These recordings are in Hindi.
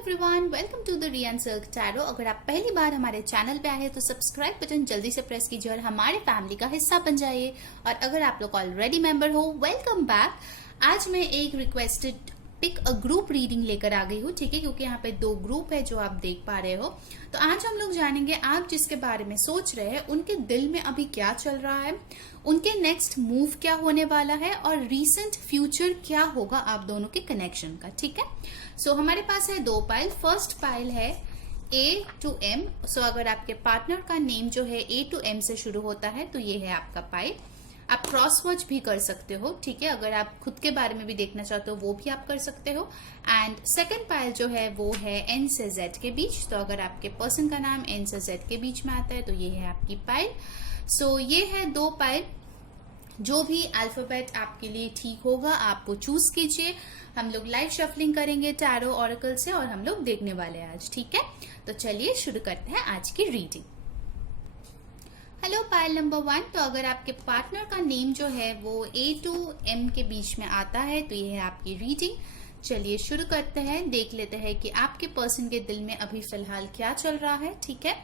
Everyone, welcome to the Rian Silk Tarot. अगर आप पहली बार हमारे चैनल पे आए हैं तो सब्सक्राइब बटन जल्दी से प्रेस कीजिए और हमारे फैमिली का हिस्सा बन जाइए। और अगर आप लोग ऑलरेडी मेंबर हो, वेलकम बैक। आज मैं एक requested pick a group reading लेकर आ गई हूँ, ठीक है, क्योंकि यहाँ पे 2 ग्रुप है जो आप देख पा रहे हो। तो आज हम लोग जानेंगे आप जिसके बारे में सोच रहे हैं उनके दिल में अभी क्या चल रहा है, उनके नेक्स्ट मूव क्या होने वाला है और रीसेंट फ्यूचर क्या होगा आप दोनों के कनेक्शन का, ठीक है। सो हमारे पास है 2 पाइल। फर्स्ट पाइल है A to M। सो अगर आपके पार्टनर का नेम जो है A to M से शुरू होता है तो ये है आपका पाइल। आप क्रॉस वॉच भी कर सकते हो, ठीक है। अगर आप खुद के बारे में भी देखना चाहते हो वो भी आप कर सकते हो। एंड सेकंड पाइल जो है वो है N से Z के बीच। तो अगर आपके पर्सन का नाम N से Z के बीच में आता है तो ये है आपकी पाइल। सो ये है 2 पाइल। जो भी अल्फाबेट आपके लिए ठीक होगा आप वो चूज कीजिए। हम लोग लाइव शफलिंग करेंगे टैरो ऑरेकल से और हम लोग देखने वाले हैं आज, ठीक है। तो चलिए शुरू करते हैं आज की रीडिंग। Hello pile number 1। तो अगर आपके पार्टनर का नेम जो है वो A to M के बीच में आता है तो ये है आपकी रीडिंग। चलिए शुरू करते हैं, देख लेते हैं कि आपके पर्सन के दिल में अभी फिलहाल क्या चल रहा है, ठीक है।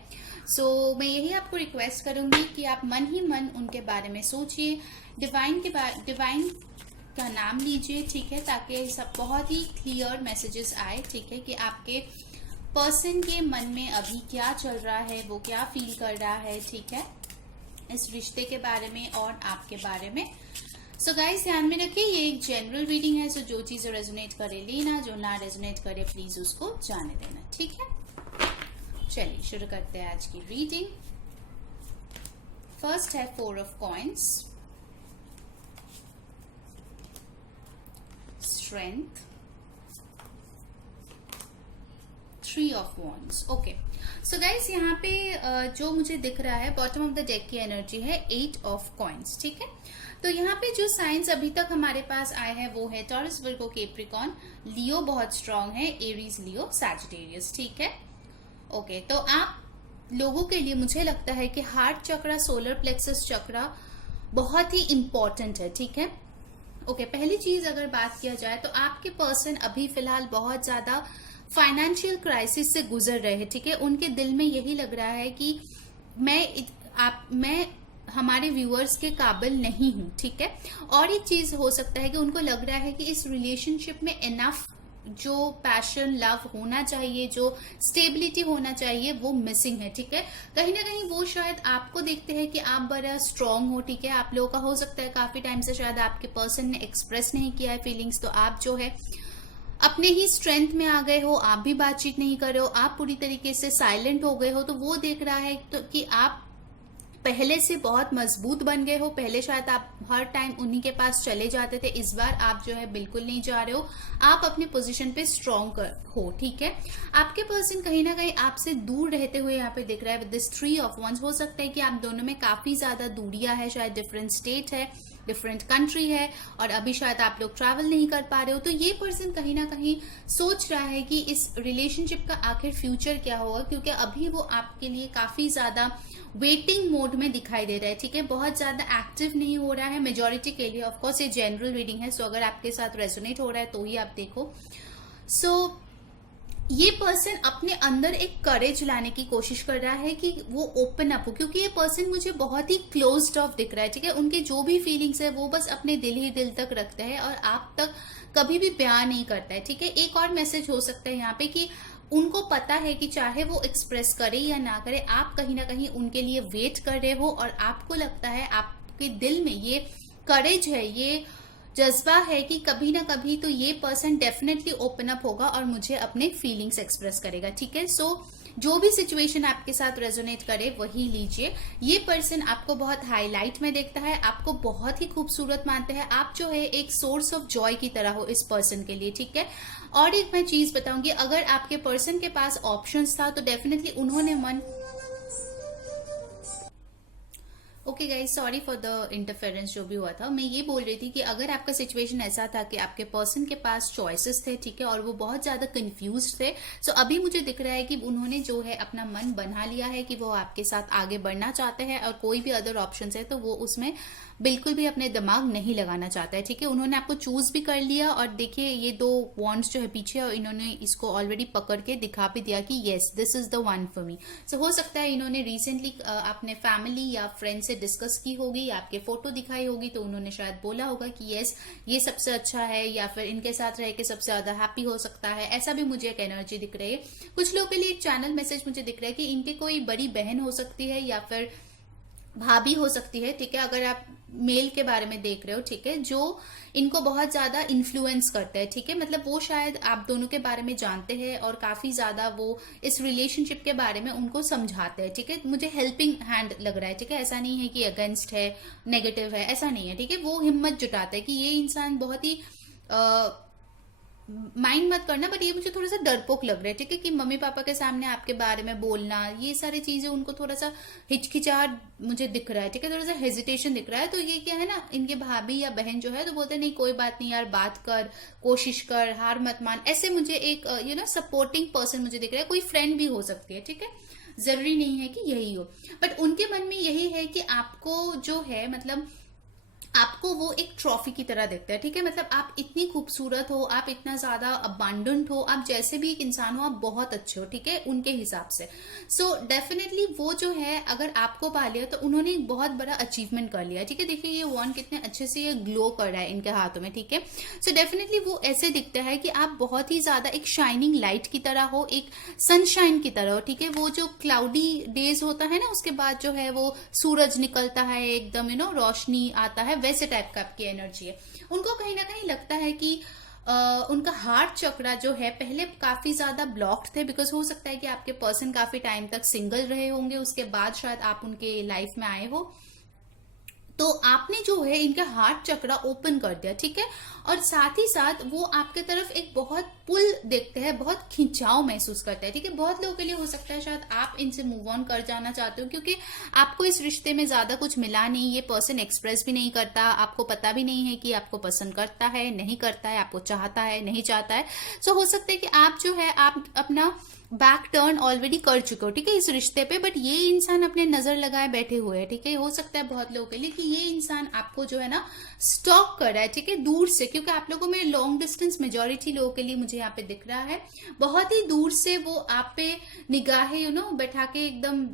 सो मैं यही आपको रिक्वेस्ट करूंगी कि आप मन ही मन उनके बारे में सोचिए, डिवाइन का नाम लीजिए, ठीक है, ताकि सब बहुत ही क्लियर मैसेजेस आए, ठीक है, कि आपके पर्सन के मन में अभी क्या चल रहा है, वो क्या फील कर रहा है, ठीक है, इस रिश्ते के बारे में और आपके बारे में। सो गाइस ध्यान में रखिए ये एक जनरल रीडिंग है। सो जो चीजें रेजोनेट करे लेना, जो ना रेजोनेट करे प्लीज उसको जाने देना, ठीक है। चलिए शुरू करते हैं आज की रीडिंग। फर्स्ट है 4 of coins, strength, 3 of wands. Okay, so guys यहाँ पे जो मुझे दिख रहा है बॉटम ऑफ द डेक की एनर्जी है 8 ऑफ कॉइन्स, ठीक है। तो यहाँ पे जो साइंस अभी तक हमारे पास आए हैं वो है टॉरस, वर्गो, कैप्रिकॉर्न, लियो बहुत स्ट्रांग है, एरीज, लियो, सैजिटेरियस, ठीक है। ओके, तो आप लोगों के लिए मुझे लगता है कि हार्ट चक्रा, सोलर प्लेक्सस चक्रा बहुत ही इंपॉर्टेंट है, ठीक है। ओके, पहली चीज अगर बात किया जाए तो आपके पर्सन अभी फिलहाल बहुत ज्यादा फाइनेंशियल क्राइसिस से गुजर रहे हैं, ठीक है। उनके दिल में यही लग रहा है कि मैं हमारे व्यूअर्स के काबिल नहीं हूं, ठीक है। और एक चीज हो सकता है कि उनको लग रहा है कि इस रिलेशनशिप में इनफ जो पैशन, लव होना चाहिए, जो स्टेबिलिटी होना चाहिए वो मिसिंग है, ठीक है। कहीं ना कहीं वो शायद आपको देखते हैं कि आप बड़ा स्ट्रांग हो, ठीक है। आप लोगों का हो सकता है काफी टाइम से शायद आपके पर्सन ने एक्सप्रेस नहीं किया है फीलिंग्स, तो आप जो है अपने ही स्ट्रेंथ में आ गए हो, आप भी बातचीत नहीं कर रहे हो, आप पूरी तरीके से साइलेंट हो गए हो। तो वो देख रहा है तो कि आप पहले से बहुत मजबूत बन गए हो। पहले शायद आप हर टाइम उन्हीं के पास चले जाते थे, इस बार आप जो है बिल्कुल नहीं जा रहे हो, आप अपने पोजीशन पे स्ट्रांग हो, ठीक है। आपके पर्सन कहीं ना कहीं आपसे दूर रहते हुए यहाँ पे दिख रहा है विद दिस 3 ऑफ वंस। हो सकता है कि आप दोनों में काफी ज्यादा दूरियां है, शायद डिफरेंट स्टेट है, डिफरेंट कंट्री है और अभी शायद आप लोग ट्रैवल नहीं कर पा रहे हो। तो ये पर्सन कहीं ना कहीं सोच रहा है कि इस रिलेशनशिप का आखिर फ्यूचर क्या होगा, क्योंकि अभी वो आपके लिए काफी ज्यादा वेटिंग मोड में दिखाई दे रहा है, ठीक है। बहुत ज्यादा एक्टिव नहीं हो रहा है मेजोरिटी के लिए। ऑफकोर्स ये जनरल रीडिंग है, सो अगर आपके साथ रेजोनेट हो रहा है तो ही आप देखो। सो ये पर्सन अपने अंदर एक करेज लाने की कोशिश कर रहा है कि वो ओपन अप हो, क्योंकि ये पर्सन मुझे बहुत ही क्लोज्ड ऑफ दिख रहा है, ठीक है। उनके जो भी फीलिंग्स है वो बस अपने दिल ही दिल तक रखते हैं और आप तक कभी भी बयान नहीं करता है, ठीक है। एक और मैसेज हो सकता है यहाँ पे कि उनको पता है कि चाहे वो एक्सप्रेस करे या ना करे, आप कहीं ना कहीं उनके लिए वेट कर रहे हो और आपको लगता है आपके दिल में ये करेज है, ये जज्बा है कि कभी ना कभी तो ये पर्सन डेफिनेटली ओपन अप होगा और मुझे अपने फीलिंग्स एक्सप्रेस करेगा, ठीक है। सो जो भी सिचुएशन आपके साथ रेजोनेट करे वही लीजिए। ये पर्सन आपको बहुत हाईलाइट में देखता है, आपको बहुत ही खूबसूरत मानते हैं, आप जो है एक सोर्स ऑफ जॉय की तरह हो इस पर्सन के लिए, ठीक है। और एक मैं चीज बताऊंगी, अगर आपके पर्सन के पास ऑप्शंस था तो डेफिनेटली उन्होंने okay guys, sorry for the interference जो भी हुआ था। मैं ये बोल रही थी कि अगर आपका सिचुएशन ऐसा था कि आपके पर्सन के पास चॉइसेस थे, ठीक है, और वो बहुत ज्यादा कंफ्यूज थे, सो अभी मुझे दिख रहा है कि उन्होंने जो है अपना मन बना लिया है कि वो आपके साथ आगे बढ़ना चाहते हैं और कोई भी अदर ऑप्शन है तो वो उसमें बिल्कुल भी अपने दिमाग नहीं लगाना चाहता है, ठीक है। उन्होंने आपको चूज भी कर लिया, और देखिए ये 2 वॉन्ड्स जो है पीछे, और इन्होंने इसको ऑलरेडी पकड़ के दिखा भी दिया कि yes this is the one for me. So हो सकता है इन्होंने रिसेंटली अपने फैमिली या फ्रेंड से डिस्कस की होगी, आपके फोटो दिखाई होगी, तो उन्होंने शायद बोला होगा कि येस ये सबसे अच्छा है, या फिर इनके साथ रह के सबसे ज्यादा हैप्पी हो सकता है। ऐसा भी मुझे एक एनर्जी दिख रही है। कुछ लोगों के लिए एक चैनल मैसेज मुझे दिख रहा है कि इनके कोई बड़ी बहन हो सकती है या फिर भाभी हो सकती है, ठीक है। अगर आप मेल के बारे में देख रहे हो, ठीक है, जो इनको बहुत ज्यादा इन्फ्लुएंस करता है, ठीक है। मतलब वो शायद आप दोनों के बारे में जानते हैं और काफी ज्यादा वो इस रिलेशनशिप के बारे में उनको समझाते हैं, ठीक है। मुझे हेल्पिंग हैंड लग रहा है, ठीक है। ऐसा नहीं है कि अगेंस्ट है, नेगेटिव है, ऐसा नहीं है, ठीक है। वो हिम्मत जुटाता है कि ये इंसान बहुत ही माइंड मत करना, बट ये मुझे थोड़ा सा डरपोक लग रहा है, ठीक है, कि मम्मी पापा के सामने आपके बारे में बोलना, ये सारी चीजें उनको थोड़ा सा हिचकिचाहट मुझे दिख रहा है, ठीक है, थोड़ा सा हेजिटेशन दिख रहा है। तो ये क्या है ना, इनके भाभी या बहन जो है तो बोलते हैं नहीं कोई बात नहीं यार, बात कर, कोशिश कर, हार मत मान। ऐसे मुझे एक सपोर्टिंग पर्सन मुझे दिख रहा है। कोई फ्रेंड भी हो सकती है, ठीक है, जरूरी नहीं है कि यही हो, बट उनके मन में यही है कि आपको जो है, मतलब आपको वो एक ट्रॉफी की तरह दिखता है, ठीक है। मतलब आप इतनी खूबसूरत हो, आप इतना ज्यादा अबांडेंट हो, आप जैसे भी एक इंसान हो आप बहुत अच्छे हो, ठीक है, उनके हिसाब से। सो डेफिनेटली वो जो है अगर आपको पा लिया तो उन्होंने एक बहुत बड़ा अचीवमेंट कर लिया, ठीक है। देखिए ये वॉन्ड कितने अच्छे से ये ग्लो कर रहा है इनके हाथों में, ठीक है। सो डेफिनेटली वो ऐसे दिखता है कि आप बहुत ही ज्यादा एक शाइनिंग लाइट की तरह हो, एक सनशाइन की तरह हो, ठीक है। वो जो क्लाउडी डेज होता है ना, उसके बाद जो है वो सूरज निकलता है, एकदम रोशनी आता है, वैसे टाइप का आपकी एनर्जी है। उनको कहीं ना कहीं लगता है कि उनका हार्ट चक्रा जो है पहले काफी ज्यादा ब्लॉक्ड थे, बिकॉज हो सकता है कि आपके पर्सन काफी टाइम तक सिंगल रहे होंगे, उसके बाद शायद आप उनके लाइफ में आए हो, तो आपने जो है इनका हार्ट चक्रा ओपन कर दिया, ठीक है। और साथ ही साथ वो आपके तरफ एक बहुत पुल देखते हैं, बहुत खिंचाव महसूस करते हैं, ठीक है। बहुत लोगों के लिए हो सकता है शायद आप इनसे मूव ऑन कर जाना चाहते हो, क्योंकि आपको इस रिश्ते में ज्यादा कुछ मिला नहीं, ये पर्सन एक्सप्रेस भी नहीं करता, आपको पता भी नहीं है कि आपको पसंद करता है नहीं करता है, आपको चाहता है नहीं चाहता है। सो हो सकता है कि आप जो है आप अपना बैक टर्न ऑलरेडी कर चुके हो, ठीक है, इस रिश्ते पे, बट ये इंसान अपने नजर लगाए बैठे हुए हैं, ठीक है। हो सकता है बहुत लोगों के लिए कि ये इंसान आपको जो है ना स्टॉक कर रहा है, ठीक है, दूर से, क्योंकि आप लोगों में लॉन्ग डिस्टेंस मेजोरिटी लोगों के लिए मुझे यहाँ पे दिख रहा है। बहुत ही दूर से वो आप पे निगाहें बैठा के एकदम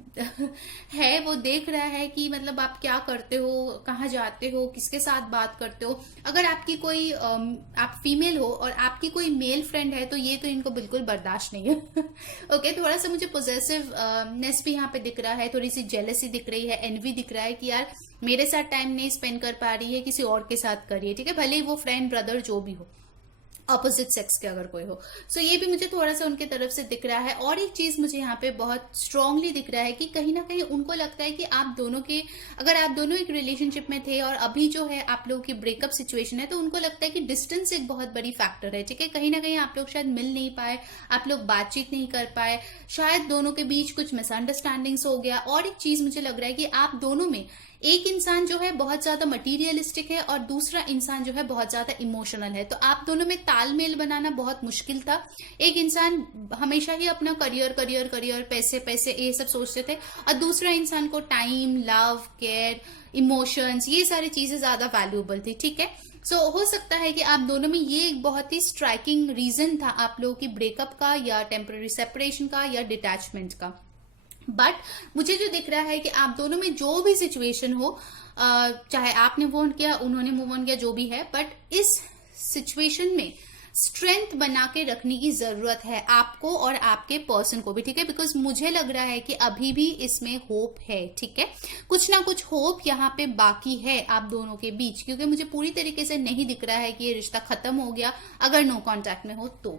है, वो देख रहा है कि मतलब आप क्या करते हो, कहाँ जाते हो, किसके साथ बात करते हो। अगर आपकी कोई आप फीमेल हो और आपकी कोई मेल फ्रेंड है तो ये तो इनको बिल्कुल बर्दाश्त नहीं है। ओके, थोड़ा सा मुझे पॉजेसिवनेस भी यहाँ पे दिख रहा है, थोड़ी सी जेलसी दिख रही है, एनवी दिख रहा है कि यार मेरे साथ टाइम नहीं स्पेंड कर पा रही है, किसी और के साथ करिए, ठीक है, भले ही वो फ्रेंड ब्रदर जो भी हो, ऑपोजिट सेक्स के अगर कोई हो। सो ये भी मुझे थोड़ा सा उनके तरफ से दिख रहा है। और एक चीज मुझे यहाँ पे बहुत स्ट्रांगली दिख रहा है कि कहीं ना कहीं उनको लगता है कि आप दोनों के, अगर आप दोनों एक रिलेशनशिप में थे और अभी जो है आप लोगों की ब्रेकअप सिचुएशन है, तो उनको लगता है कि डिस्टेंस एक बहुत बड़ी फैक्टर है, ठीक है। कहीं ना कहीं आप लोग शायद मिल नहीं पाए, आप लोग बातचीत नहीं कर पाए, शायद दोनों के बीच कुछ मिसअंडरस्टैंडिंग्स हो गया। और एक चीज मुझे लग रहा है कि आप दोनों में एक इंसान जो है बहुत ज्यादा मटीरियलिस्टिक है और दूसरा इंसान जो है बहुत ज्यादा इमोशनल है, तो आप दोनों में तालमेल बनाना बहुत मुश्किल था। एक इंसान हमेशा ही अपना करियर करियर करियर, पैसे पैसे, ये सब सोचते थे, और दूसरा इंसान को टाइम, लव, केयर, इमोशंस, ये सारी चीजें ज्यादा वैल्यूएबल थी, ठीक है। सो हो सकता है कि आप दोनों में ये एक बहुत ही स्ट्राइकिंग रीजन था आप लोगों की ब्रेकअप का, या टेम्पररी सेपरेशन का, या डिटैचमेंट का। बट मुझे जो दिख रहा है कि आप दोनों में जो भी सिचुएशन हो, चाहे आपने मूव ऑन किया, उन्होंने मूव ऑन किया, जो भी है, बट इस सिचुएशन में स्ट्रेंथ बना के रखने की जरूरत है आपको और आपके पर्सन को भी, ठीक है। बिकॉज मुझे लग रहा है कि अभी भी इसमें होप है, ठीक है, कुछ ना कुछ होप यहाँ पे बाकी है आप दोनों के बीच, क्योंकि मुझे पूरी तरीके से नहीं दिख रहा है कि ये रिश्ता खत्म हो गया अगर नो कॉन्टैक्ट में हो तो।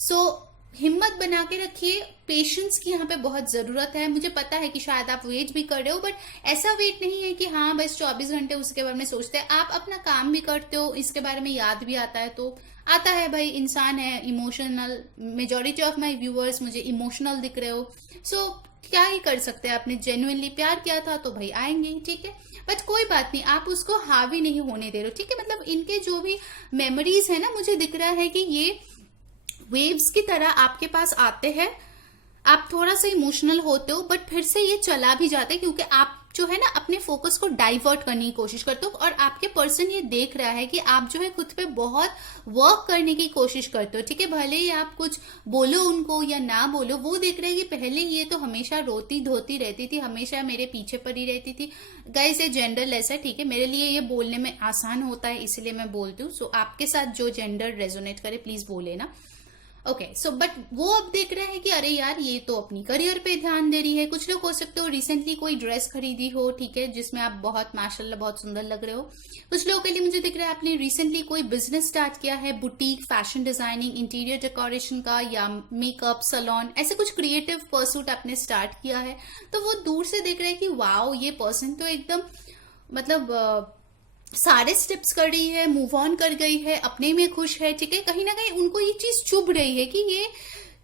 सो हिम्मत बना के रखिए, पेशेंस की यहाँ पे बहुत जरूरत है। मुझे पता है कि शायद आप वेट भी कर रहे हो, बट ऐसा वेट नहीं है कि हाँ बस 24 घंटे उसके बारे में सोचते हैं। आप अपना काम भी करते हो, इसके बारे में याद भी आता है, तो आता है भाई, इंसान है, emotional. Majority of my viewers मुझे इमोशनल दिख रहे हो, सो क्या ही कर सकते हैं। आपने जेन्युइनली प्यार किया था तो भाई आएंगे ही, ठीक है, बट कोई बात नहीं, आप उसको हावी नहीं होने दे रहे हो, ठीक है। मतलब इनके जो भी मेमोरीज है ना, मुझे दिख रहा है कि ये वेव्स की तरह आपके पास आते हैं, आप थोड़ा सा इमोशनल होते हो, बट फिर से ये चला भी जाता है, क्योंकि आप जो है ना अपने फोकस को डाइवर्ट करने की कोशिश करते हो, और आपके पर्सन ये देख रहा है कि आप जो है खुद पे बहुत वर्क करने की कोशिश करते हो, ठीक है। भले ही आप कुछ बोलो उनको या ना बोलो, वो देख रहे हैं कि पहले ये तो हमेशा रोती धोती रहती थी, हमेशा मेरे पीछे पड़ी रहती थी। गाइस ये जेंडरलेस है, ठीक है, मेरे लिए ये बोलने में आसान होता है इसलिए मैं बोलती हूँ। सो आपके साथ जो जेंडर रेजोनेट करे प्लीज बोले ना। ओके सो बट वो अब देख रहे हैं कि अरे यार ये तो अपनी करियर पे ध्यान दे रही है। कुछ लोग हो सकते हो रिसेंटली कोई ड्रेस खरीदी हो, ठीक है, जिसमें आप बहुत माशाल्लाह बहुत सुंदर लग रहे हो। कुछ लोगों के लिए मुझे दिख रहा है आपने रिसेंटली कोई बिजनेस स्टार्ट किया है, boutique, fashion designing, interior decoration का, या मेकअप सैलून, ऐसे कुछ क्रिएटिव परसूट आपने स्टार्ट किया है। तो वो दूर से देख रहे हैं कि वाओ ये पर्सन तो एकदम मतलब सारे स्टेप्स कर रही है, मूव ऑन कर गई है, अपने में खुश है, ठीक है। कहीं ना कहीं उनको ये चीज चुभ रही है कि ये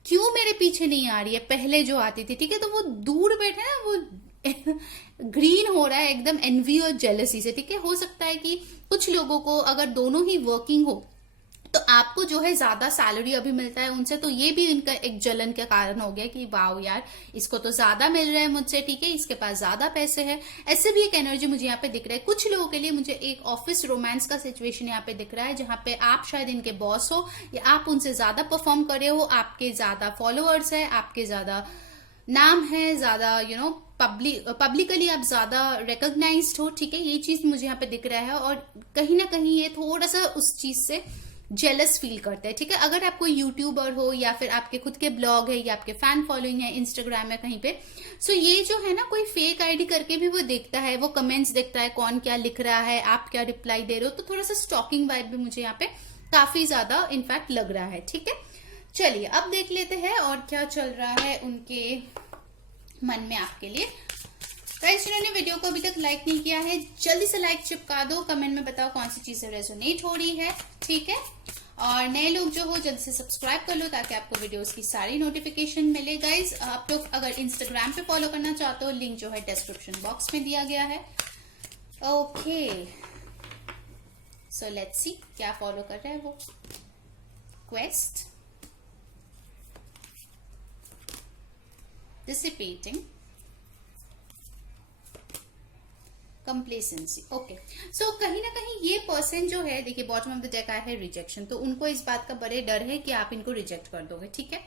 क्यों मेरे पीछे नहीं आ रही है पहले जो आती थी, ठीक है। तो वो दूर बैठे ना वो ग्रीन हो रहा है एकदम एनवी और जेलसी से, ठीक है। हो सकता है कि कुछ लोगों को अगर दोनों ही वर्किंग हो तो आपको जो है ज्यादा सैलरी अभी मिलता है उनसे, तो ये भी इनका एक जलन का कारण हो गया कि वाओ यार इसको तो ज्यादा मिल रहा है मुझसे, ठीक है, इसके पास ज्यादा पैसे हैं। ऐसे भी एक एनर्जी मुझे यहाँ पे दिख रहा है। कुछ लोगों के लिए मुझे एक ऑफिस रोमांस का सिचुएशन यहाँ पे दिख रहा है, जहां पे आप शायद इनके बॉस हो या आप उनसे ज्यादा परफॉर्म कर रहे हो, आपके ज्यादा फॉलोअर्स है, आपके ज्यादा नाम है, ज्यादा पब्लिकली आप ज्यादा रिकॉग्नाइज्ड हो, ठीक है। ये चीज मुझे यहाँ पे दिख रहा है और कहीं ना कहीं ये थोड़ा सा उस चीज से जेलस फील करते हैं, ठीक है। अगर आप कोई यूट्यूबर हो या फिर आपके खुद के ब्लॉग है या आपके फैन फॉलोइंग है इंस्टाग्राम या कहीं पे, सो ये जो है ना कोई फेक आईडी करके भी वो देखता है, वो कमेंट्स देखता है कौन क्या लिख रहा है, आप क्या रिप्लाई दे रहे हो, तो थोड़ा सा स्टॉकिंग वाइब भी मुझे यहाँ पे काफी ज्यादा इनफैक्ट लग रहा है, ठीक है। चलिए अब देख लेते हैं और क्या चल रहा है उनके मन में आपके लिए। गाइस जिन्होंने वीडियो को अभी तक लाइक नहीं किया है जल्दी से लाइक चिपका दो, कमेंट में बताओ कौन सी चीजें रेजोनेट हो रही है, ठीक है। और नए लोग जो हो जल्दी से सब्सक्राइब कर लो ताकि आपको वीडियोस की सारी नोटिफिकेशन मिले। गाइस आप लोग अगर इंस्टाग्राम पे फॉलो करना चाहते हो लिंक जो है डिस्क्रिप्शन बॉक्स में दिया गया है। ओके सो लेट्स सी क्या फॉलो कर रहा है वो। Quest, dissipating, complacency. Okay so कहीं ना कहीं ये पर्सन जो है, देखिए बॉटम ऑफ द डेक आया है रिजेक्शन, तो उनको इस बात का बड़े डर है कि आप इनको रिजेक्ट कर दोगे, ठीक है।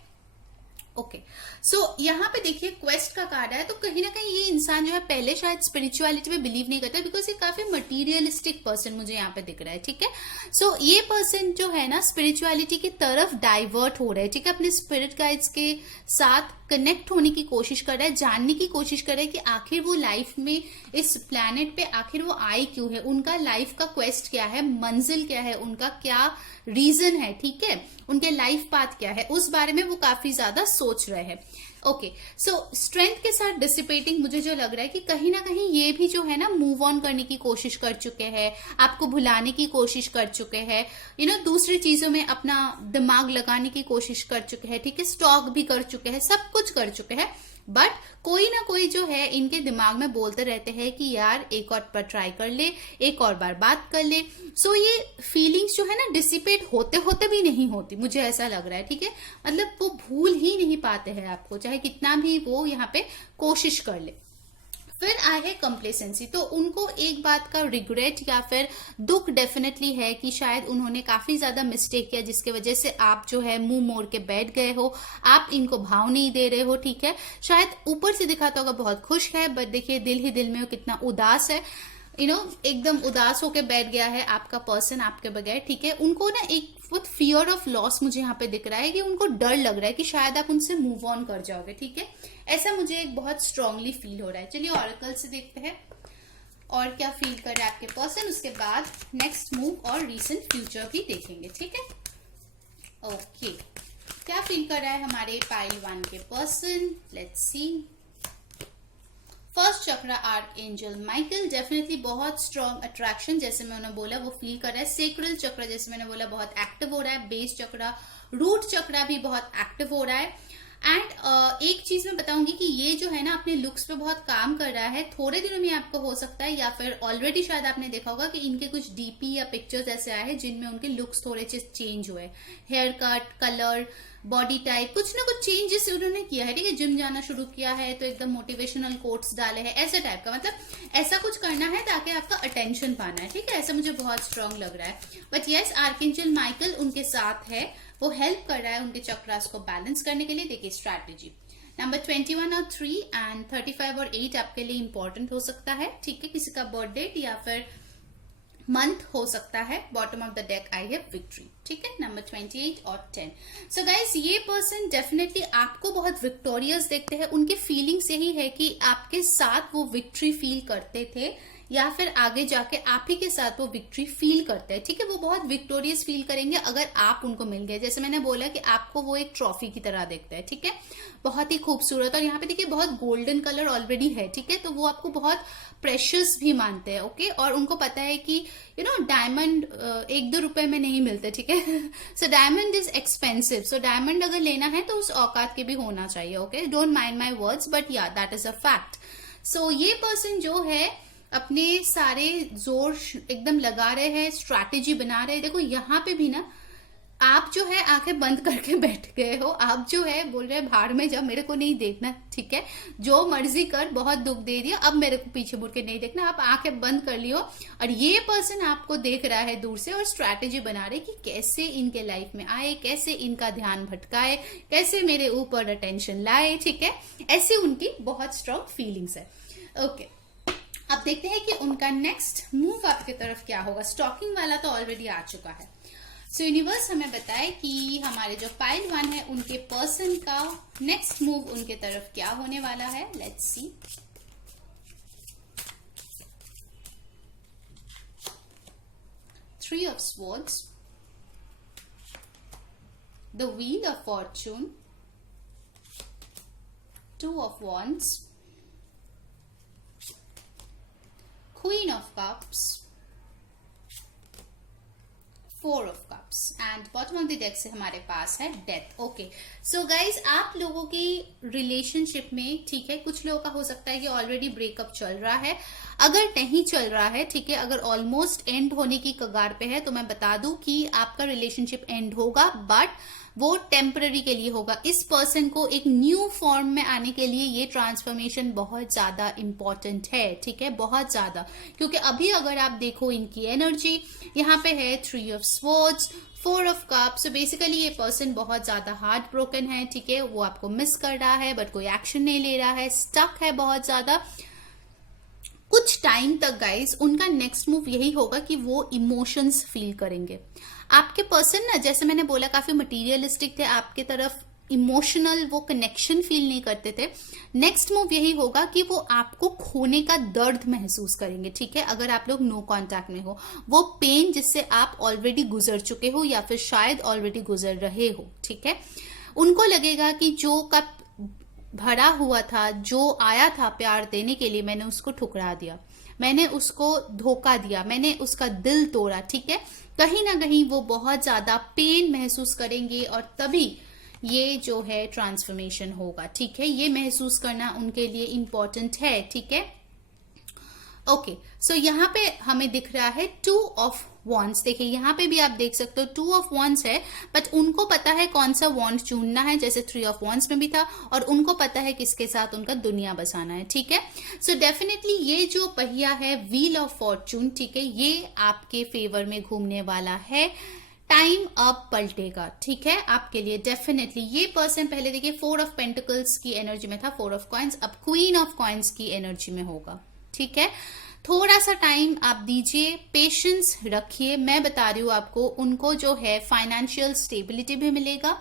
ओके सो यहाँ पे देखिए क्वेस्ट का कार्ड है, तो कहीं ना कहीं ये इंसान जो है पहले शायद स्पिरिचुअलिटी में बिलीव नहीं करता, बिकॉज ये काफी मटीरियलिस्टिक पर्सन मुझे यहाँ पे दिख रहा है, ठीक है। सो ये पर्सन जो है ना स्पिरिचुअलिटी की तरफ डाइवर्ट हो रहा है, ठीक है, अपने स्पिरिट गाइड्स के साथ कनेक्ट होने की कोशिश कर रहा है, जानने की कोशिश कर रहा है कि आखिर वो लाइफ में इस प्लैनेट पे आखिर वो आई क्यों है, उनका लाइफ का क्वेस्ट क्या है, मंजिल क्या है, उनका क्या रीजन है, ठीक है, उनके लाइफ पाथ क्या है, उस बारे में वो काफी ज्यादा सोच रहे हैं। ओके सो स्ट्रेंथ के साथ डिसिपेटिंग मुझे जो लग रहा है कि कहीं ना कहीं ये भी जो है ना मूव ऑन करने की कोशिश कर चुके हैं, आपको भुलाने की कोशिश कर चुके हैं, दूसरी चीजों में अपना दिमाग लगाने की कोशिश कर चुके हैं, ठीक है, स्टॉक भी कर चुके हैं, सब कुछ कर चुके हैं, बट कोई ना कोई जो है इनके दिमाग में बोलते रहते हैं कि यार एक और बार ट्राई कर ले, एक और बार बात कर ले। सो ये फीलिंग्स जो है ना डिसिपेट होते होते भी नहीं होती, मुझे ऐसा लग रहा है, ठीक है, मतलब वो भूल ही नहीं पाते हैं आपको, चाहे कितना भी वो यहाँ पे कोशिश कर ले। फिर आए है कंप्लेसेंसी, तो उनको एक बात का रिग्रेट या फिर दुख डेफिनेटली है कि शायद उन्होंने काफी ज्यादा मिस्टेक किया जिसके वजह से आप जो है मुंह मोड़ के बैठ गए हो, आप इनको भाव नहीं दे रहे हो, ठीक है। शायद ऊपर से दिखाता होगा बहुत खुश है, बट देखिए दिल ही दिल में वो कितना उदास है, एकदम उदास होके बैठ गया है आपका पर्सन आपके बगैर, ठीक है। उनको ना एक बहुत फियर ऑफ लॉस मुझे यहाँ पे दिख रहा है कि उनको डर लग रहा है कि शायद आप उनसे मूव ऑन कर जाओगे, ठीक है, ऐसा मुझे एक बहुत स्ट्रांगली फील हो रहा है। चलिए ऑरेकल से देखते हैं और क्या फील कर रहा है आपके पर्सन, उसके बाद नेक्स्ट मूव और रीसेंट फ्यूचर भी देखेंगे, ठीक है। ओके क्या फील कर रहा है हमारे पाइल 1 के पर्सन, लेट्स सी। फर्स्ट चक्र आर्क एंजल माइकल, डेफिनेटली बहुत स्ट्रॉन्ग अट्रैक्शन जैसे मैंने बोला वो फील कर रहा है। सेक्रल चक्र जैसे मैंने बोला बहुत एक्टिव हो रहा है। बेस चक्र, रूट चक्र भी बहुत एक्टिव हो रहा है। एंड एक चीज मैं बताऊंगी कि ये जो है ना अपने लुक्स पे बहुत काम कर रहा है, थोड़े दिनों में आपको हो सकता है, या फिर ऑलरेडी शायद आपने देखा होगा कि इनके कुछ डीपी या पिक्चर्स ऐसे आए हैं जिनमें उनके लुक्स थोड़े चेंज हुए, hair cut, colour, body type, कुछ ना कुछ चेंजेस उन्होंने किया है, ठीक है। जिम जाना शुरू किया है तो एकदम मोटिवेशनल कोट्स डाले हैं, ऐसे टाइप का, मतलब ऐसा कुछ करना है ताकि आपका अटेंशन पाना है, ठीक है। ऐसा मुझे बहुत स्ट्रांग लग रहा है। बट यस, आर्कएंजल माइकल उनके साथ है, वो हेल्प कर रहा है उनके चक्रास को बैलेंस करने के लिए। देखिए स्ट्रैटेजी नंबर 21 और 3 एंड 35 और 8 आपके लिए इंपॉर्टेंट हो सकता है, ठीक है। किसी का बर्थ डेट या फिर मंथ हो सकता है। Bottom of the deck I have victory, ठीक है। नंबर 28 और 10। सो गाइस, ये पर्सन डेफिनेटली आपको बहुत विक्टोरियस देखते हैं। उनके फीलिंग्स यही है कि आपके साथ वो विक्ट्री फील करते थे या फिर आगे जाके आप ही के साथ वो विक्ट्री फील करते हैं, ठीक है। वो बहुत विक्टोरियस फील करेंगे अगर आप उनको मिल गए। जैसे मैंने बोला कि आपको वो एक ट्रॉफी की तरह देखते हैं, ठीक है। बहुत ही खूबसूरत, और यहाँ पे देखिए बहुत गोल्डन कलर ऑलरेडी है, ठीक है। तो वो आपको बहुत प्रेशियस भी मानते हैं, ओके। और उनको पता है कि डायमंड 1-2 रुपए में नहीं मिलते, ठीक है। So diamond is expensive, so diamond अगर लेना है तो उस औकात के भी होना चाहिए, okay. Don't mind my words, but या दैट इज अ फैक्ट। सो ये पर्सन जो है अपने सारे जोर एकदम लगा रहे हैं, स्ट्रैटेजी बना रहे हैं। देखो यहाँ पे भी ना आप जो है आंखें बंद करके बैठ गए हो, आप जो है बोल रहे हैं भाड़ में जा, मेरे को नहीं देखना, ठीक है। जो मर्जी कर, बहुत दुख दे दिया, अब मेरे को पीछे मुड़ के नहीं देखना, आप आंखें बंद कर लियो। और ये पर्सन आपको देख रहा है दूर से और स्ट्रैटेजी बना रहे कि कैसे इनके लाइफ में आए, कैसे इनका ध्यान भटकाए, कैसे मेरे ऊपर अटेंशन लाए, ठीक है। ऐसी उनकी बहुत स्ट्रांग फीलिंग्स है, ओके। अब देखते हैं कि उनका नेक्स्ट मूव आपकी तरफ क्या होगा। स्टॉकिंग वाला तो ऑलरेडी आ चुका है। सो यूनिवर्स हमें बताए कि हमारे जो पाइल 1 है उनके पर्सन का नेक्स्ट मूव उनके तरफ क्या होने वाला है। Let's see. Three of Swords, the Wheel of Fortune, Two of Wands, Queen of Cups, Four of Cups, and bottom of the deck से हमारे पास है Death, ओके। सो गाइज, आप लोगों की रिलेशनशिप में, ठीक है, कुछ लोगों का हो सकता है कि ऑलरेडी ब्रेकअप चल रहा है, अगर नहीं चल रहा है, ठीक है, अगर ऑलमोस्ट एंड होने की कगार पे है, तो मैं बता दूं कि आपका रिलेशनशिप एंड होगा, बट वो टेम्पररी के लिए होगा। इस पर्सन को एक न्यू फॉर्म में आने के लिए ये ट्रांसफॉर्मेशन बहुत ज्यादा इंपॉर्टेंट है, ठीक है, बहुत ज्यादा। क्योंकि अभी अगर आप देखो इनकी एनर्जी यहाँ पे है 3 of Swords, 4 of Cups। So basically ये पर्सन बहुत ज्यादा हार्ट ब्रोकन है, ठीक है। वो आपको मिस कर रहा है बट कोई एक्शन नहीं ले रहा है, स्टक है बहुत ज्यादा। कुछ टाइम तक गाइज उनका नेक्स्ट मूव यही होगा कि वो इमोशंस फील करेंगे। आपके पर्सन ना, जैसे मैंने बोला, काफी मटीरियलिस्टिक थे, आपके तरफ इमोशनल वो कनेक्शन फील नहीं करते थे। नेक्स्ट मूव यही होगा कि वो आपको खोने का दर्द महसूस करेंगे, ठीक है। अगर आप लोग नो कांटेक्ट में हो, वो पेन जिससे आप ऑलरेडी गुजर चुके हो या फिर शायद ऑलरेडी गुजर रहे हो, ठीक है। उनको लगेगा कि जो कप भरा हुआ था, जो आया था प्यार देने के लिए, मैंने उसको ठुकरा दिया, मैंने उसको धोखा दिया, मैंने उसका दिल तोड़ा, ठीक है। कहीं ना कहीं वो बहुत ज्यादा पेन महसूस करेंगे और तभी ये जो है ट्रांसफॉर्मेशन होगा, ठीक है। ये महसूस करना उनके लिए इंपॉर्टेंट है, ठीक है, ओके। सो यहाँ पे हमें दिख रहा है 2 of Wands। देखिए यहाँ पे भी आप देख सकते हो 2 of Wands है, बट उनको पता है कौन सा वॉन्ड चुनना है, जैसे 3 of Wands में भी था, और उनको पता है किसके साथ उनका दुनिया बसाना है, ठीक है। सो डेफिनेटली ये जो पहिया है व्हील ऑफ फॉर्चून, ठीक है, ये आपके फेवर में घूमने वाला है। टाइम अब पलटेगा, ठीक है, आपके लिए डेफिनेटली। ये पर्सन पहले देखिए 4 of Pentacles की एनर्जी में था, 4 of Coins, अब Queen of Coins की एनर्जी में होगा, ठीक है। थोड़ा सा टाइम आप दीजिए, पेशेंस रखिए। मैं बता रही हूँ आपको, उनको जो है फाइनेंशियल स्टेबिलिटी भी मिलेगा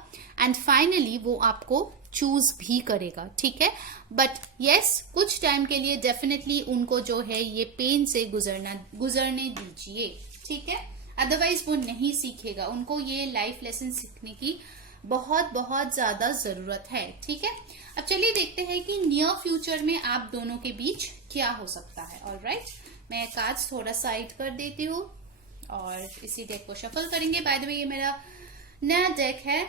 एंड फाइनली वो आपको चूज भी करेगा, ठीक है। बट यस, कुछ टाइम के लिए डेफिनेटली उनको जो है ये पेन से गुजरने दीजिए, ठीक है। अदरवाइज वो नहीं सीखेगा, उनको ये लाइफ लेसन सीखने की बहुत बहुत ज्यादा जरूरत है, ठीक है। अब चलिए देखते हैं कि नियर फ्यूचर में आप दोनों के बीच क्या हो सकता है। ऑलराइट, मैं कार्ड्स थोड़ा साइड कर देती हूँ और इसी डेक को शफल करेंगे। बाय द वे ये मेरा नया डेक है,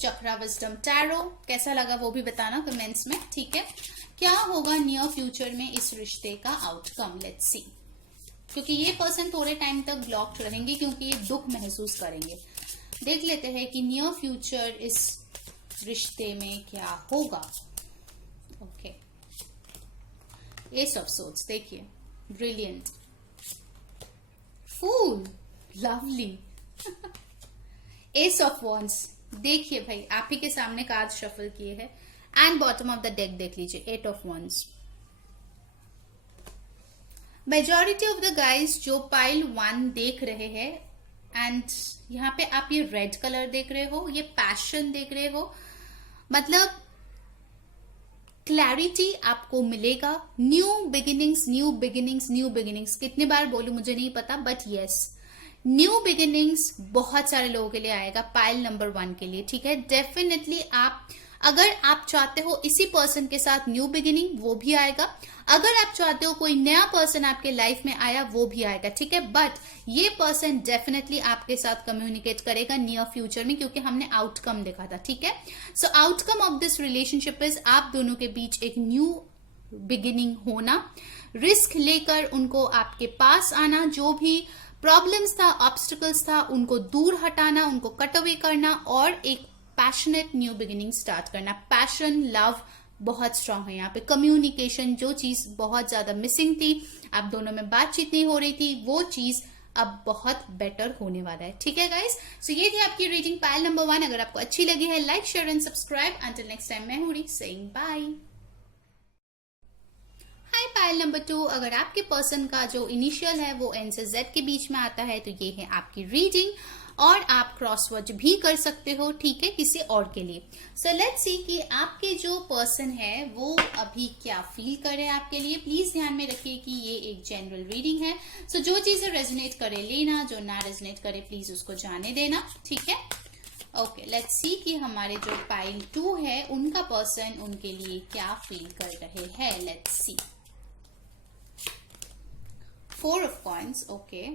चक्रा विजडम टैरो। कैसा लगा वो भी बताना कमेंट्स में, ठीक है। क्या होगा नियर फ्यूचर में इस रिश्ते का आउटकम, लेट्स सी। क्योंकि ये पर्सन थोड़े टाइम तक ब्लॉक्ड रहेंगे क्योंकि ये दुख महसूस करेंगे। देख लेते हैं कि नियर फ्यूचर इस रिश्ते में क्या होगा। ओके, एस ऑफ सोर्ड्स, देखिए brilliant, fool, lovely, ace of wands, देखिए भाई आप ही के सामने कार्ड शफल किए हैं, and bottom of the deck देख लीजिए, eight of wands. Majority of the guys जो पाइल 1 देख रहे हैं, एंड यहाँ पे आप ये रेड कलर देख रहे हो, ये पैशन देख रहे हो, मतलब क्लैरिटी आपको मिलेगा। New beginnings, new beginnings, new beginnings, कितनी बार बोलूं मुझे नहीं पता, बट यस, न्यू बिगिनिंग्स बहुत सारे लोगों के लिए आएगा, पाइल नंबर 1 के लिए, ठीक है। डेफिनेटली आप, अगर आप चाहते हो इसी पर्सन के साथ न्यू बिगिनिंग, वो भी आएगा। अगर आप चाहते हो कोई नया पर्सन आपके लाइफ में आया, वो भी आएगा, ठीक है। बट ये पर्सन डेफिनेटली आपके साथ कम्युनिकेट करेगा नियर फ्यूचर में, क्योंकि हमने आउटकम देखा था, ठीक है। So outcome of this relationship is आप दोनों के बीच एक न्यू बिगिनिंग होना, रिस्क लेकर उनको आपके पास आना, जो भी प्रॉब्लम्स था, ऑब्स्टिकल्स था, उनको दूर हटाना, उनको कट अवे करना, और एक पैशनेट न्यू बिगिनिंग स्टार्ट करना। पैशन, लव बहुत स्ट्रांग है यहाँ पे। कम्युनिकेशन, जो चीज बहुत ज्यादा मिसिंग थी, आप दोनों में बातचीत नहीं हो रही थी, वो चीज अब बहुत बेटर होने वाला है, ठीक है गाइस। सो ये थी आपकी रीडिंग पाइल नंबर 1। अगर आपको अच्छी लगी है, like, share and subscribe. Until next time, मैं हूं री सेइंग बाय। हाय पाइल नंबर 2, अगर आपके पर्सन का जो इनिशियल है वो एन से जेड के बीच में आता है, तो ये है आपकी रीडिंग, और आप क्रॉस वर्ड भी कर सकते हो, ठीक है, किसी और के लिए। सो लेट्स सी कि आपके जो पर्सन है वो अभी क्या फील कर रहे हैं आपके लिए। प्लीज ध्यान में रखिए कि ये एक जनरल रीडिंग है, सो जो चीजें रेजोनेट करे लेना, जो ना रेजोनेट करे प्लीज उसको जाने देना, ठीक है। ओके, लेट्स सी कि हमारे जो पाइल 2 है उनका पर्सन उनके लिए क्या फील कर रहे हैं। Let's see. 4 of coins, okay.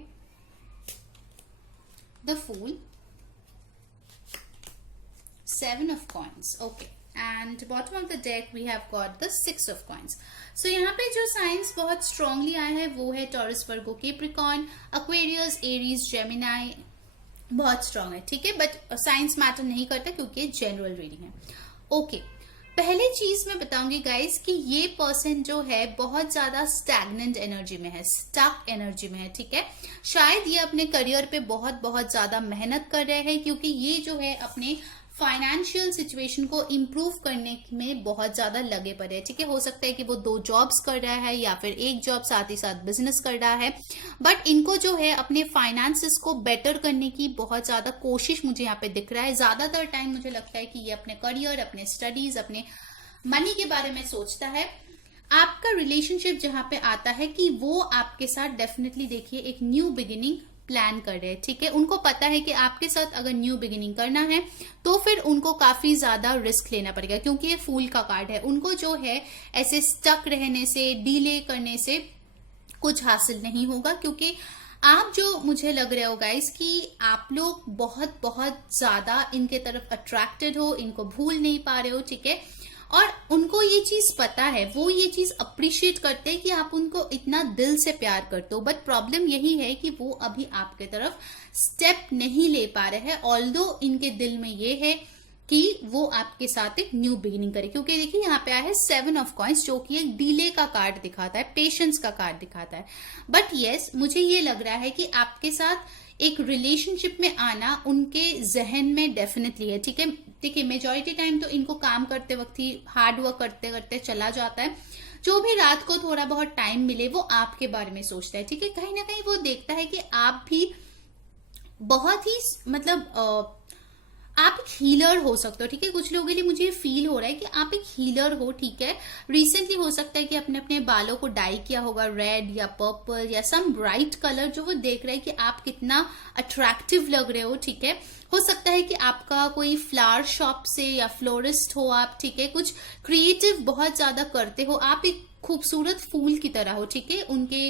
The Fool, 7 of coins, okay. And bottom of the deck we have got the 6 of coins. So यहाँ पे जो साइंस बहुत स्ट्रांगली आए हैं वो है टॉरस, वर्गो, कैप्रिकॉर्न, एक्वेरियस, एरीज, जेमिनाई, बहुत स्ट्रांग है, ठीक है। बट साइंस मैटर नहीं करता क्योंकि जनरल रीडिंग है, ओके। पहली चीज मैं बताऊंगी गाइस कि ये पर्सन जो है बहुत ज्यादा स्टैग्नेंट एनर्जी में है, स्टक एनर्जी में है, ठीक है। शायद ये अपने करियर पे बहुत बहुत ज्यादा मेहनत कर रहे हैं, क्योंकि ये जो है अपने फाइनेंशियल सिचुएशन को इम्प्रूव करने में बहुत ज्यादा लगे पड़े हैं, ठीक है। हो सकता है कि वो 2 जॉब्स कर रहा है या फिर एक जॉब साथ ही साथ बिजनेस कर रहा है, बट इनको जो है अपने फाइनेंसेस को बेटर करने की बहुत ज्यादा कोशिश मुझे यहाँ पे दिख रहा है। ज्यादातर टाइम मुझे लगता है कि ये अपने करियर, अपने स्टडीज, अपने मनी के बारे में सोचता है। आपका रिलेशनशिप जहां पे आता है कि वो आपके साथ डेफिनेटली देखिए एक न्यू बिगिनिंग प्लान कर रहे हैं, ठीक है। उनको पता है कि आपके साथ अगर न्यू बिगिनिंग करना है तो फिर उनको काफी ज्यादा रिस्क लेना पड़ेगा, क्योंकि ये फूल का कार्ड है। उनको जो है ऐसे स्टक रहने से, डिले करने से कुछ हासिल नहीं होगा, क्योंकि आप जो मुझे लग रहे हो गाइस कि आप लोग बहुत बहुत ज्यादा इनके तरफ अट्रैक्टेड हो, इनको भूल नहीं पा रहे हो, ठीक है। और उनको ये चीज पता है, वो ये चीज अप्रिशिएट करते हैं कि आप उनको इतना दिल से प्यार करते हो, बट प्रॉब्लम यही है कि वो अभी आपके तरफ स्टेप नहीं ले पा रहे हैं। ऑल्दो इनके दिल में ये है कि वो आपके साथ एक न्यू बिगिनिंग करे, क्योंकि देखिए यहाँ पे आया है 7 ऑफ कॉइंस, जो कि एक डिले का कार्ड दिखाता है, पेशेंस का कार्ड दिखाता है। बट यस, मुझे ये लग रहा है कि आपके साथ एक रिलेशनशिप में आना उनके जहन में डेफिनेटली है, ठीक है। देखिए मेजॉरिटी टाइम तो इनको काम करते वक्त ही हार्ड वर्क करते करते चला जाता है। जो भी रात को थोड़ा बहुत टाइम मिले वो आपके बारे में सोचता है, ठीक है। कहीं ना कहीं वो देखता है कि आप भी बहुत ही मतलब आप एक हीलर हो सकते हो, ठीक है। कुछ लोगों के लिए मुझे फील हो रहा है कि आप एक हीलर हो, ठीक है। रिसेंटली हो सकता है कि अपने अपने बालों को डाई किया होगा रेड या पर्पल या सम ब्राइट कलर, जो वो देख रहे हैं कि आप कितना अट्रैक्टिव लग रहे हो, ठीक है। हो सकता है कि आपका कोई फ्लावर शॉप से या फ्लोरिस्ट हो आप, ठीक है। कुछ क्रिएटिव बहुत ज्यादा करते हो, आप एक खूबसूरत फूल की तरह हो, ठीक है। उनके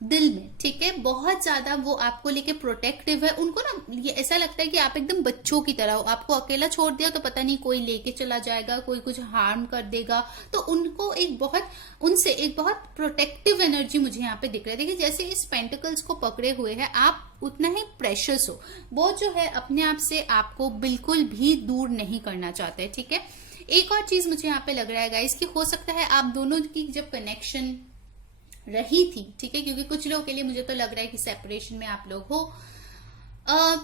दिल में, ठीक है, बहुत ज्यादा वो आपको लेके प्रोटेक्टिव है। उनको ना ये ऐसा लगता है कि आप एकदम बच्चों की तरह हो, आपको अकेला छोड़ दिया तो पता नहीं कोई लेके चला जाएगा, कोई कुछ हार्म कर देगा। तो उनको एक बहुत, उनसे एक बहुत प्रोटेक्टिव एनर्जी मुझे यहाँ पे दिख रही है। देखिए जैसे इस पेंटिकल्स को पकड़े हुए है आप, उतना ही प्रेशियस हो, वो जो है अपने आप से आपको बिल्कुल भी दूर नहीं करना चाहते, ठीक है। एक और चीज मुझे यहाँ पे लग रहा है गाइस कि हो सकता है आप दोनों की जब कनेक्शन रही थी, ठीक है, क्योंकि कुछ लोगों के लिए मुझे तो लग रहा है कि सेपरेशन में आप लोग हो,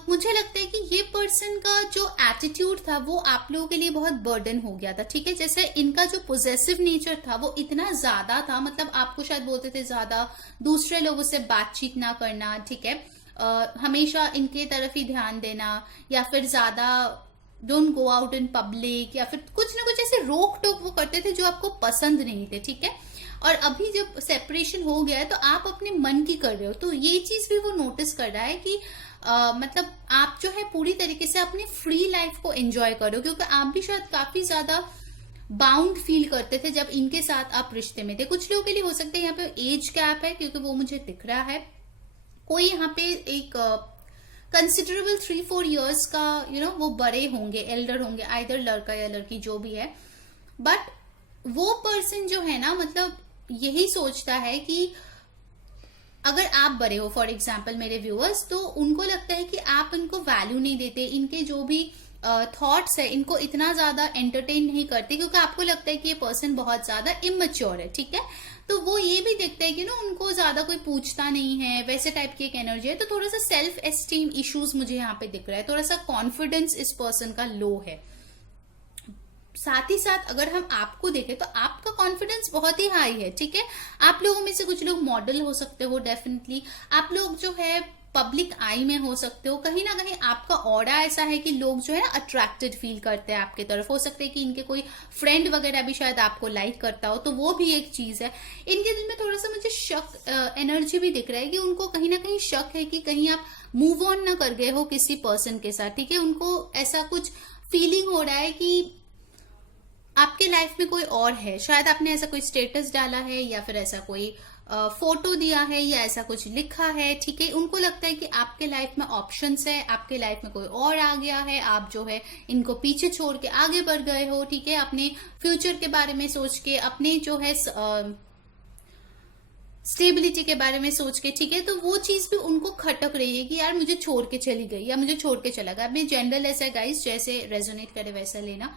मुझे लगता है कि ये पर्सन का जो एटीट्यूड था वो आप लोगों के लिए बहुत बर्डन हो गया था, ठीक है। जैसे इनका जो पोजेसिव नेचर था वो इतना ज्यादा था, मतलब आपको शायद बोलते थे ज्यादा दूसरे लोगों से बातचीत ना करना, ठीक है, हमेशा इनके तरफ ही ध्यान देना, या फिर ज्यादा don't go out in public, या फिर कुछ ना कुछ ऐसे रोक टोक वो करते थे जो आपको पसंद नहीं थे, ठीक है। और अभी जब सेपरेशन हो गया है तो आप अपने मन की कर रहे हो, तो ये चीज भी वो नोटिस कर रहा है कि मतलब आप जो है पूरी तरीके से अपनी फ्री लाइफ को एंजॉय करो, क्योंकि आप भी शायद काफी ज्यादा बाउंड फील करते थे जब इनके साथ आप रिश्ते में थे। कुछ लोगों के लिए हो सकता है यहाँ पे एज गैप है, क्योंकि वो मुझे दिख रहा है, कोई यहाँ पे एक कंसिडरेबल 3-4 ईयर्स का वो बड़े होंगे, एल्डर होंगे, आइदर लड़का या लड़की जो भी है। बट वो पर्सन जो है ना, मतलब यही सोचता है कि अगर आप बड़े हो, फॉर एग्जाम्पल मेरे व्यूअर्स, तो उनको लगता है कि आप इनको वैल्यू नहीं देते, इनके जो भी थॉट्स है इनको इतना ज्यादा एंटरटेन नहीं करते, क्योंकि आपको लगता है कि ये पर्सन बहुत ज्यादा इमेच्योर है, ठीक है। तो वो ये भी देखते हैं कि ना उनको ज्यादा कोई पूछता नहीं है, वैसे टाइप की एक एनर्जी है। तो थोड़ा सा सेल्फ एस्टीम इश्यूज मुझे यहाँ पे दिख रहा है, थोड़ा सा कॉन्फिडेंस इस पर्सन का लो है। साथ ही साथ अगर हम आपको देखें तो आपका कॉन्फिडेंस बहुत ही हाई है, ठीक है। आप लोगों में से कुछ लोग मॉडल हो सकते हो, डेफिनेटली आप लोग जो है पब्लिक आई में हो सकते हो, कहीं ना कहीं आपका ऑरा ऐसा है कि लोग जो है अट्रैक्टेड फील करते हैं आपके तरफ। हो सकता है कि इनके कोई फ्रेंड वगैरह भी शायद आपको लाइक करता हो, तो वो भी एक चीज है। इनके दिल में थोड़ा सा मुझे शक एनर्जी भी दिख रहा है कि उनको कहीं ना कहीं शक है कि कहीं आप मूव ऑन ना कर गए हो किसी पर्सन के साथ, ठीक है। उनको ऐसा कुछ फीलिंग हो रहा है कि आपके लाइफ में कोई और है, शायद आपने ऐसा कोई स्टेटस डाला है, या फिर ऐसा कोई फोटो दिया है, या ऐसा कुछ लिखा है, ठीक है। उनको लगता है कि आपके लाइफ में ऑप्शंस है, आपके लाइफ में कोई और आ गया है, आप जो है इनको पीछे छोड़ के आगे बढ़ गए हो, ठीक है, अपने फ्यूचर के बारे में सोच के, अपने जो है स्टेबिलिटी के बारे में सोच के, ठीक है। तो वो चीज भी उनको खटक रही है कि यार मुझे छोड़ के चली गई या मुझे छोड़ के चला गया। अपने जेंडर ऐसा गाइस, जैसे रेजोनेट करे वैसा लेना।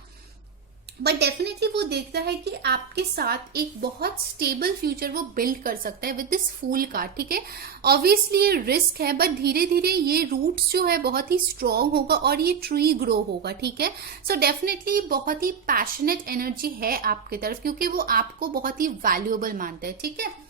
बट डेफिनेटली वो देखता है कि आपके साथ एक बहुत स्टेबल फ्यूचर वो बिल्ड कर सकता है विद दिस फूल कार्ड, ठीक है। ऑब्वियसली ये रिस्क है, बट धीरे धीरे ये रूट्स जो है बहुत ही स्ट्रांग होगा और ये ट्री ग्रो होगा, ठीक है। सो डेफिनेटली बहुत ही पैशनेट एनर्जी है आपकी तरफ, क्योंकि वो आपको बहुत ही वैल्यूएबल मानते हैं, ठीक है।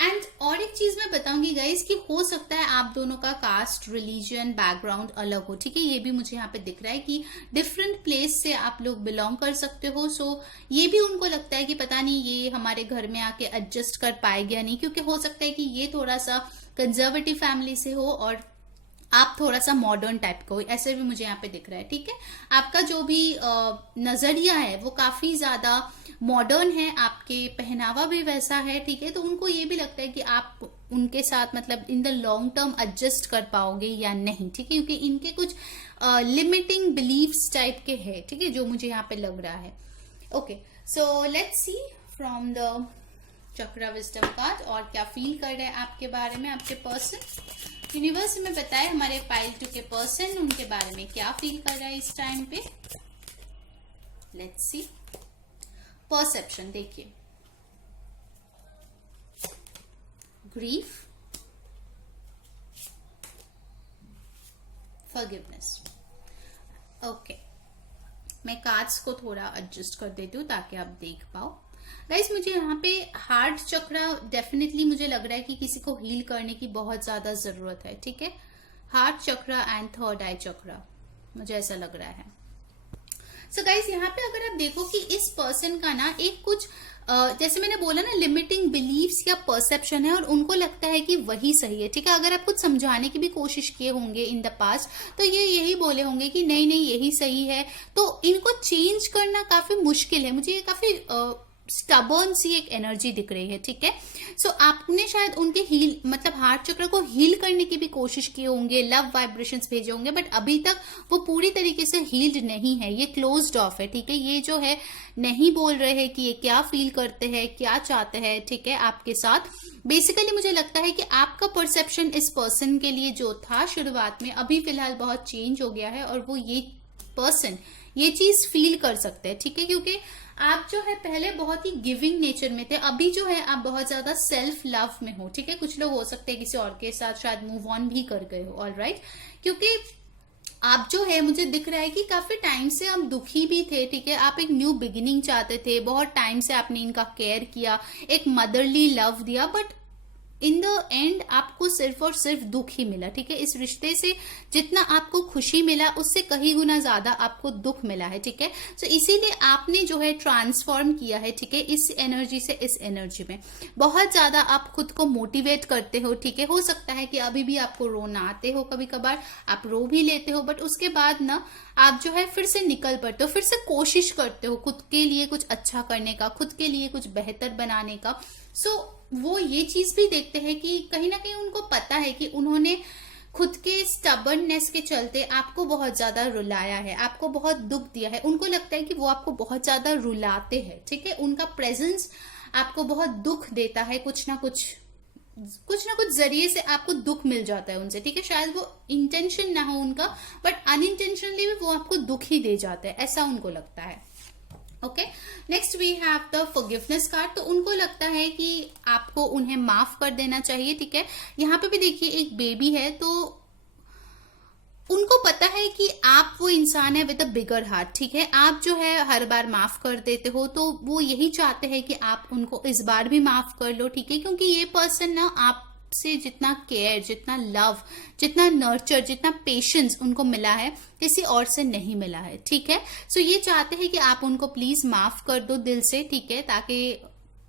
एंड और एक चीज मैं बताऊंगी गाइस कि हो सकता है आप दोनों का कास्ट, रिलीजन, बैकग्राउंड अलग हो, ठीक है। ये भी मुझे यहाँ पे दिख रहा है कि डिफरेंट प्लेस से आप लोग बिलोंग कर सकते हो। सो ये भी उनको लगता है कि पता नहीं ये हमारे घर में आके एडजस्ट कर पाएगा या नहीं, क्योंकि हो सकता है कि ये थोड़ा सा कंजर्वेटिव फैमिली से हो और आप थोड़ा सा मॉडर्न टाइप का हो, ऐसे भी मुझे यहाँ पे दिख रहा है, ठीक है। आपका जो भी नजरिया है वो काफी ज्यादा मॉडर्न है, आपके पहनावा भी वैसा है, ठीक है। तो उनको ये भी लगता है कि आप उनके साथ मतलब in the long term adjust कर पाओगे या नहीं, ठीक है, क्योंकि इनके कुछ लिमिटिंग बिलीव्स टाइप के है, ठीक है, जो मुझे यहाँ पे लग रहा है। Okay, so let's see from the chakra wisdom card और क्या फील कर रहे हैं आपके बारे में आपके पर्सन। यूनिवर्स में बताए हमारे पाइल 2 के पर्सन उनके बारे में क्या फील कर रहा है इस टाइम पे। लेट्स सी परसेप्शन, देखिए ग्रीफ, फॉरगिवनेस। ओके, मैं कार्ड्स को थोड़ा एडजस्ट कर देती हूँ ताकि आप देख पाओ। गाइस मुझे यहाँ पे हार्ट चक्रा डेफिनेटली मुझे लग रहा है कि किसी को हील करने की बहुत ज्यादा जरूरत है, ठीक है। हार्ट चक्रा एंड थर्ड आई चक्रा मुझे ऐसा लग रहा है। सो गाइस यहाँ पे अगर आप देखो कि इस पर्सन का ना एक कुछ जैसे मैंने बोला ना लिमिटिंग बिलीव्स या परसेप्शन है और उनको लगता है कि वही सही है, ठीक है। अगर आप कुछ समझाने की भी कोशिश किए होंगे इन द पास्ट तो ये यही बोले होंगे कि नहीं नहीं यही सही है, तो इनको चेंज करना काफी मुश्किल है। मुझे ये काफी स्टबर्न सी एक एनर्जी दिख रही है, ठीक है। सो आपने शायद उनके हील मतलब हार्ट चक्र को हील करने की भी कोशिश किए होंगे, लव वाइब्रेशंस भेजे होंगे, बट अभी तक वो पूरी तरीके से हील्ड नहीं है, ये क्लोज्ड ऑफ है, ठीक है। ये जो है नहीं बोल रहे हैं कि ये क्या फील करते हैं, क्या चाहते हैं, ठीक है, आपके साथ। बेसिकली मुझे लगता है कि आपका परसेप्शन इस पर्सन के लिए जो था शुरुआत में, अभी फिलहाल बहुत चेंज हो गया है, और वो ये पर्सन ये चीज फील कर सकते हैं, ठीक है। क्योंकि आप जो है पहले बहुत ही गिविंग नेचर में थे, अभी जो है आप बहुत ज्यादा सेल्फ लव में हो, ठीक है। कुछ लोग हो सकते हैं किसी और के साथ शायद मूव ऑन भी कर गए हो, ऑलराइट। क्योंकि आप जो है मुझे दिख रहा है कि काफी टाइम से आप दुखी भी थे, ठीक है। आप एक न्यू बिगिनिंग चाहते थे, बहुत टाइम से आपने इनका केयर किया, एक मदरली लव दिया, बट इन द एंड आपको सिर्फ और सिर्फ दुख ही मिला, ठीक है। इस रिश्ते से जितना आपको खुशी मिला उससे कहीं गुना ज्यादा आपको दुख मिला है, ठीक है। तो इसीलिए आपने जो है ट्रांसफॉर्म किया है, ठीक है, इस एनर्जी से इस एनर्जी में। बहुत ज्यादा आप खुद को मोटिवेट करते हो, ठीक है। हो सकता है कि अभी भी आपको रोना आते हो, कभी कभार आप रो भी लेते हो, बट उसके बाद ना आप जो है फिर से निकल पड़ते हो, फिर से कोशिश करते हो खुद के लिए कुछ अच्छा करने का, खुद के लिए कुछ बेहतर बनाने का। सो वो ये चीज भी देखते हैं कि कहीं ना कहीं उनको पता है कि उन्होंने खुद के स्टबर्ननेस के चलते आपको बहुत ज्यादा रुलाया है, आपको बहुत दुख दिया है। उनको लगता है कि वो आपको बहुत ज्यादा रुलाते हैं, ठीक है। उनका प्रेजेंस आपको बहुत दुख देता है, कुछ ना कुछ जरिए से आपको दुख मिल जाता है उनसे, ठीक है। शायद वो इंटेंशन ना हो उनका, बट अनइंटेंशनली भी वो आपको दुख ही दे जाते हैं, ऐसा उनको लगता है। Okay, next we have the forgiveness card. तो उनको लगता है कि आपको उन्हें माफ कर देना चाहिए, ठीक है। यहाँ पे भी देखिए एक बेबी है, तो उनको पता है कि आप वो इंसान है विद अ बिगर हार्ट, ठीक है। आप जो है हर बार माफ कर देते हो, तो वो यही चाहते हैं कि आप उनको इस बार भी माफ कर लो, ठीक है। क्योंकि ये पर्सन ना आप से जितना केयर, जितना लव, जितना नर्चर, जितना पेशेंस उनको मिला है किसी और से नहीं मिला है, ठीक है। सो ये चाहते हैं कि आप उनको प्लीज माफ कर दो दिल से, ठीक है, ताकि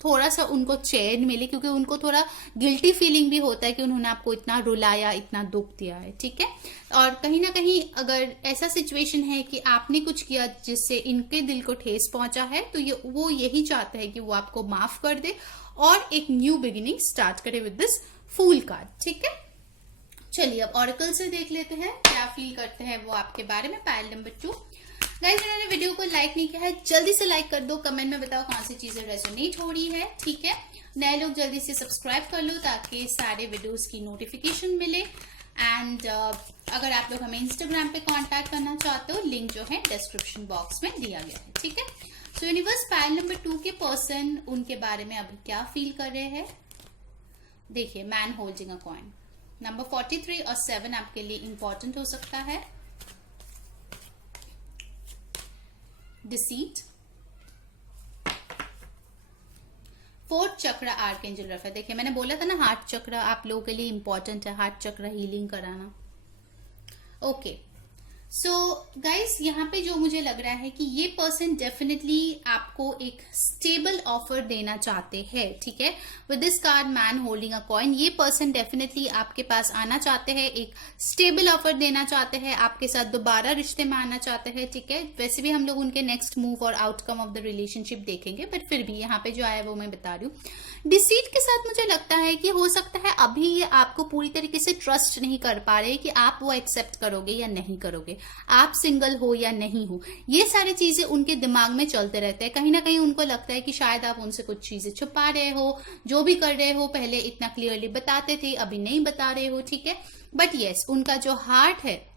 थोड़ा सा उनको चैन मिले, क्योंकि उनको थोड़ा गिल्टी फीलिंग भी होता है कि उन्होंने आपको इतना रुलाया, इतना दुख दिया है, ठीक है। और कहीं ना कहीं अगर ऐसा सिचुएशन है कि आपने कुछ किया जिससे इनके दिल को ठेस पहुंचा है, तो वो यही चाहते हैं कि वो आपको माफ कर दे और एक न्यू बिगिनिंग स्टार्ट करे विद दिस फूल कार्ड, ठीक है। चलिए अब ऑरेकल से देख लेते हैं क्या फील करते हैं वो आपके बारे में। Pile number 2। गाइस, जिन्होंने वीडियो को लाइक नहीं किया है जल्दी से लाइक कर दो, कमेंट में बताओ कौन सी चीजें रेजोनेट हो रही है, ठीक है। नए लोग जल्दी से सब्सक्राइब कर लो ताकि सारे वीडियोस की नोटिफिकेशन मिले। एंड अगर आप लोग हमें इंस्टाग्राम पे कांटेक्ट करना चाहते हो, लिंक जो है डिस्क्रिप्शन बॉक्स में दिया गया है, ठीक है। सो यूनिवर्स, पाइल नंबर 2 के पर्सन उनके बारे में अभी क्या फील कर रहे हैं, देखिए। Man holding a coin, number 43 और 7 आपके लिए इंपॉर्टेंट हो सकता है। डिसीट, 4th चक्र आर्कएंजल रफा। देखिए मैंने बोला था ना हार्ट चक्र आप लोगों के लिए इंपॉर्टेंट है, हार्ट चक्र हीलिंग कराना। ओके, सो गाइस, यहाँ पे जो मुझे लग रहा है कि ये पर्सन डेफिनेटली आपको एक स्टेबल ऑफर देना चाहते हैं, ठीक है। With this card man holding a coin, ये पर्सन डेफिनेटली आपके पास आना चाहते हैं, एक स्टेबल ऑफर देना चाहते हैं, आपके साथ दोबारा रिश्ते में आना चाहते हैं, ठीक है। वैसे भी हम लोग उनके नेक्स्ट मूव और आउटकम ऑफ द रिलेशनशिप देखेंगे, बट फिर भी यहाँ पे जो आया वो मैं बता रही हूँ। डिसीट के साथ मुझे लगता है कि हो सकता है अभी ये आपको पूरी तरीके से ट्रस्ट नहीं कर पा रहे कि आप वो एक्सेप्ट करोगे या नहीं करोगे, आप सिंगल हो या नहीं हो। ये सारी चीजें उनके दिमाग में चलते रहते हैं। कहीं ना कहीं उनको लगता है कि शायद आप उनसे कुछ चीजें छुपा रहे हो, जो भी कर रहे हो पहले इतना क्लियरली बताते थे, अभी नहीं बता रहे हो, ठीक है। बट यस, उनका जो हार्ट है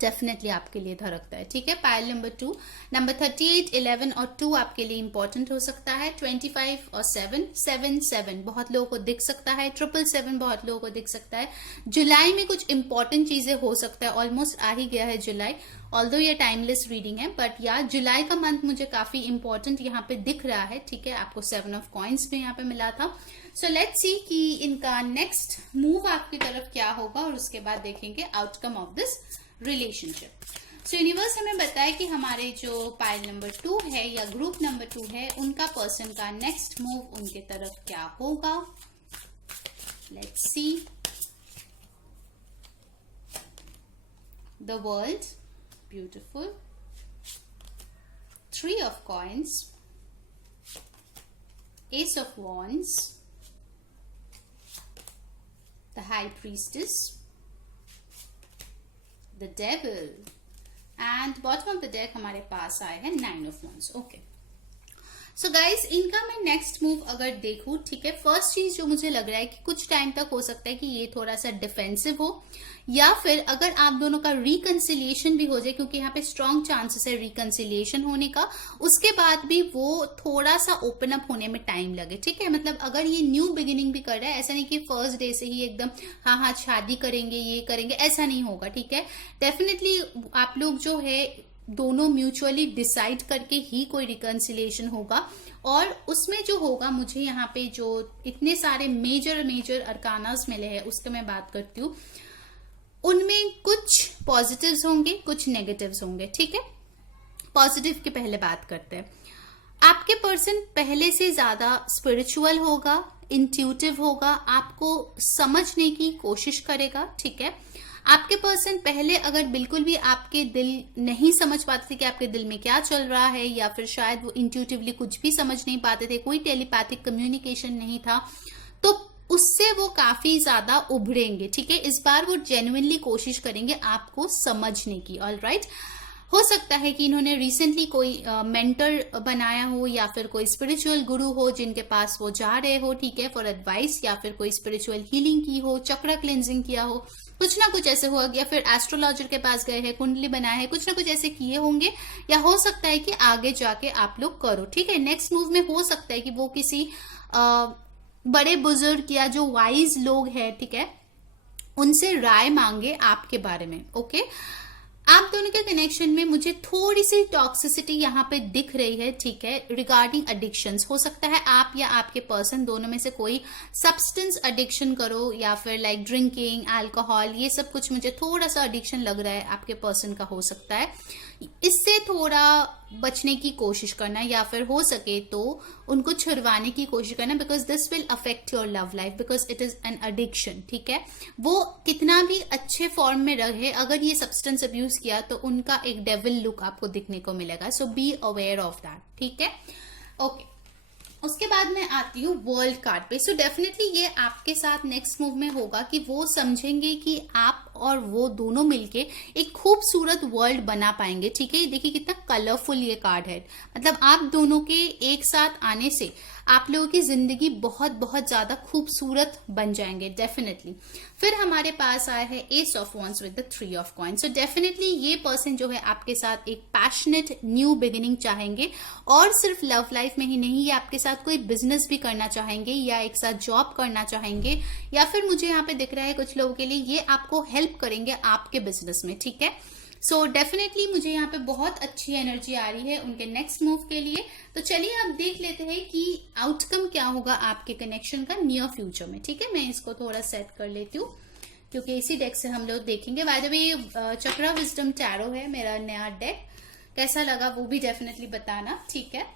डेफिनेटली आपके लिए धड़कता है, ठीक है। पाइल नंबर 2, नंबर 38, 11 और 2 आपके लिए इंपॉर्टेंट हो सकता है। 25 और 7, 7, 7 बहुत लोगों को दिख सकता है। 777 बहुत लोगों को दिख सकता है। जुलाई में कुछ इंपॉर्टेंट चीजें हो सकता है, ऑलमोस्ट आ ही गया है जुलाई, ऑल्दो ये टाइमलेस रीडिंग है, बट यार जुलाई का मंथ मुझे काफी इंपॉर्टेंट यहाँ पे दिख रहा है, ठीक है। आपको 7 ऑफ कॉइन्स भी यहाँ पे मिला था। सो लेट्स सी कि इनका नेक्स्ट मूव आपकी तरफ क्या होगा, और उसके बाद देखेंगे outcome of this relationship. So universe हमें बताए कि हमारे जो पाइल नंबर 2 है या ग्रुप नंबर 2 है, उनका पर्सन का नेक्स्ट मूव उनके तरफ क्या होगा। Let's see. The world, beautiful, 3 of coins, Ace of Wands, the High Priestess, the Devil, and bottom of the deck हमारे पास आए हैं Nine of Wands. Okay. So guys इनका मैं नेक्स्ट मूव अगर देखूं, ठीक है, फर्स्ट चीज जो मुझे लग रहा है कि कुछ टाइम तक हो सकता है कि ये थोड़ा सा डिफेंसिव हो, या फिर अगर आप दोनों का रिकंसिलिएशन भी हो जाए, क्योंकि यहाँ पे स्ट्रॉन्ग चांसेस है रिकंसिलिएशन होने का, उसके बाद भी वो थोड़ा सा ओपन अप होने में टाइम लगे, ठीक है। मतलब अगर ये न्यू बिगिनिंग भी कर रहा है, ऐसा नहीं कि फर्स्ट डे से ही एकदम हाँ हाँ शादी करेंगे ये करेंगे, ऐसा नहीं होगा, ठीक है। डेफिनेटली आप लोग जो है दोनों म्यूचुअली डिसाइड करके ही कोई रिकंसिलिएशन होगा, और उसमें जो होगा, मुझे यहाँ पे जो इतने सारे मेजर अरकानास मिले हैं उसके मैं बात करती हूँ, उनमें कुछ पॉजिटिव्स होंगे कुछ नेगेटिव्स होंगे, ठीक है। पॉजिटिव की पहले बात करते हैं। आपके पर्सन पहले से ज्यादा स्पिरिचुअल होगा, इंट्यूटिव होगा, आपको समझने की कोशिश करेगा, ठीक है। आपके पर्सन पहले अगर बिल्कुल भी आपके दिल नहीं समझ पाते थे कि आपके दिल में क्या चल रहा है, या फिर शायद वो इंट्यूटिवली कुछ भी समझ नहीं पाते थे, कोई टेलीपैथिक कम्युनिकेशन नहीं था, तो उससे वो काफी ज्यादा उभरेंगे, ठीक है। इस बार वो जेन्युइनली कोशिश करेंगे आपको समझने की, ऑलराइट। हो सकता है कि इन्होंने रिसेंटली कोई मेंटर बनाया हो, या फिर कोई स्पिरिचुअल गुरु हो जिनके पास वो जा रहे हो, ठीक है, फॉर एडवाइस, या फिर कोई स्पिरिचुअल हीलिंग की हो, चक्र क्लेंजिंग किया हो, कुछ ना कुछ ऐसे हुआ, या फिर एस्ट्रोलॉजर के पास गए हैं, कुंडली बनाया है, कुछ ना कुछ ऐसे किए होंगे, या हो सकता है कि आगे जाके आप लोग करो, ठीक है। नेक्स्ट मूव में हो सकता है कि वो किसी बड़े बुजुर्ग या जो वाइज लोग हैं, ठीक है, उनसे राय मांगे आपके बारे में, ओके। आप दोनों के कनेक्शन में मुझे थोड़ी सी टॉक्सिसिटी यहाँ पे दिख रही है, ठीक है, रिगार्डिंग एडिक्शंस। हो सकता है आप या आपके पर्सन दोनों में से कोई सब्सटेंस एडिक्शन करो, या फिर लाइक ड्रिंकिंग, अल्कोहल, ये सब कुछ मुझे थोड़ा सा एडिक्शन लग रहा है आपके पर्सन का, हो सकता है। इससे थोड़ा बचने की कोशिश करना, या फिर हो सके तो उनको छुड़वाने की कोशिश करना, because this will affect your love life, because it is an addiction, ठीक है। वो कितना भी अच्छे फॉर्म में रहे, अगर ये सब्सटेंस अब्यूज किया तो उनका एक डेविल लुक आपको दिखने को मिलेगा, सो बी अवेयर ऑफ दैट, ठीक है, ओके। उसके बाद मैं आती हूँ वर्ल्ड कार्ड पे। सो डेफिनेटली ये आपके साथ नेक्स्ट मूव में होगा कि वो समझेंगे कि आप और वो दोनों मिलके एक खूबसूरत वर्ल्ड बना पाएंगे, ठीक है। ये देखिए कितना कलरफुल ये कार्ड है, मतलब आप दोनों के एक साथ आने से आप लोगों की जिंदगी बहुत बहुत ज्यादा खूबसूरत बन जाएंगे, डेफिनेटली। फिर हमारे पास आया है S of wands with the three of coins. So definitely ये पर्सन जो है आपके साथ एक पैशनेट न्यू बिगिनिंग चाहेंगे, और सिर्फ लव लाइफ में ही नहीं, ये आपके साथ कोई बिजनेस भी करना चाहेंगे, या एक साथ जॉब करना चाहेंगे, या फिर मुझे यहाँ पे दिख रहा है कुछ लोगों के लिए ये आपको हेल्प करेंगे आपके बिजनेस में, ठीक है। सो डेफिनेटली मुझे यहाँ पे बहुत अच्छी एनर्जी आ रही है उनके नेक्स्ट मूव के लिए। तो चलिए अब देख लेते हैं कि आउटकम क्या होगा आपके कनेक्शन का नियर फ्यूचर में, ठीक है। मैं इसको थोड़ा सेट कर लेती हूँ, क्योंकि इसी डेक से हम लोग देखेंगे। बाय द वे ये चक्रा विजडम टैरो है मेरा नया डेक, कैसा लगा वो भी डेफिनेटली बताना, ठीक है।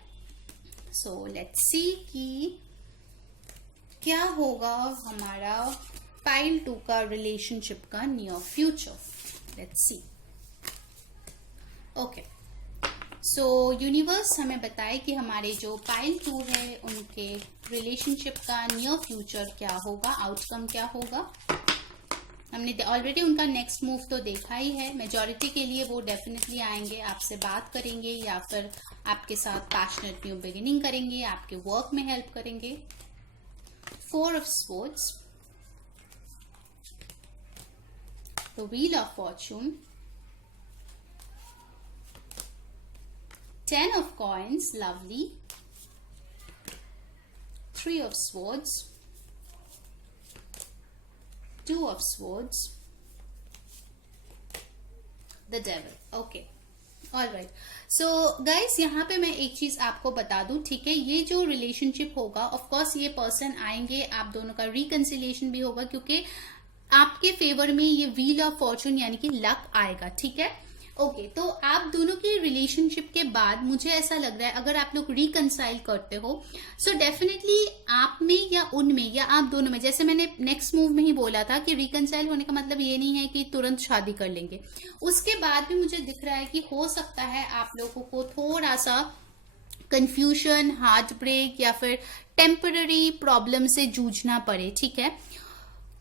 सो लेट्स सी कि क्या होगा हमारा पाइल 2 का रिलेशनशिप का near future. Let's see. Okay, so universe हमें बताए कि हमारे जो पाइल 2 है उनके रिलेशनशिप का नियर फ्यूचर क्या होगा, आउटकम क्या होगा। हमने ऑलरेडी उनका नेक्स्ट मूव तो देखा ही है। मेजॉरिटी के लिए वो डेफिनेटली आएंगे, आपसे बात करेंगे, या फिर आपके साथ पैशनेट न्यू बिगिनिंग करेंगे, आपके वर्क में हेल्प करेंगे। 4 of swords, the wheel of Fortune, 10 of coins, lovely, 3 of swords, 2 of swords, the devil. Okay, all right. So guys, यहाँ पे मैं एक चीज आपको बता दूं, ठीक है। ये जो रिलेशनशिप होगा, ऑफ कोर्स ये पर्सन आएंगे, आप दोनों का रिकंसिलिएशन भी होगा, क्योंकि आपके फेवर में ये व्हील ऑफ फॉर्चून यानी कि लक आएगा, ठीक है। ओके, तो आप दोनों की रिलेशनशिप के बाद मुझे ऐसा लग रहा है अगर आप लोग रिकंसाइल करते हो, सो डेफिनेटली आप में या उनमें या आप दोनों में, जैसे मैंने नेक्स्ट मूव में ही बोला था कि रिकंसाइल होने का मतलब ये नहीं है कि तुरंत शादी कर लेंगे। उसके बाद भी मुझे दिख रहा है कि हो सकता है आप लोगों को थोड़ा सा कंफ्यूजन, हार्ट ब्रेक या फिर टेम्पररी प्रॉब्लम से जूझना पड़े, ठीक है।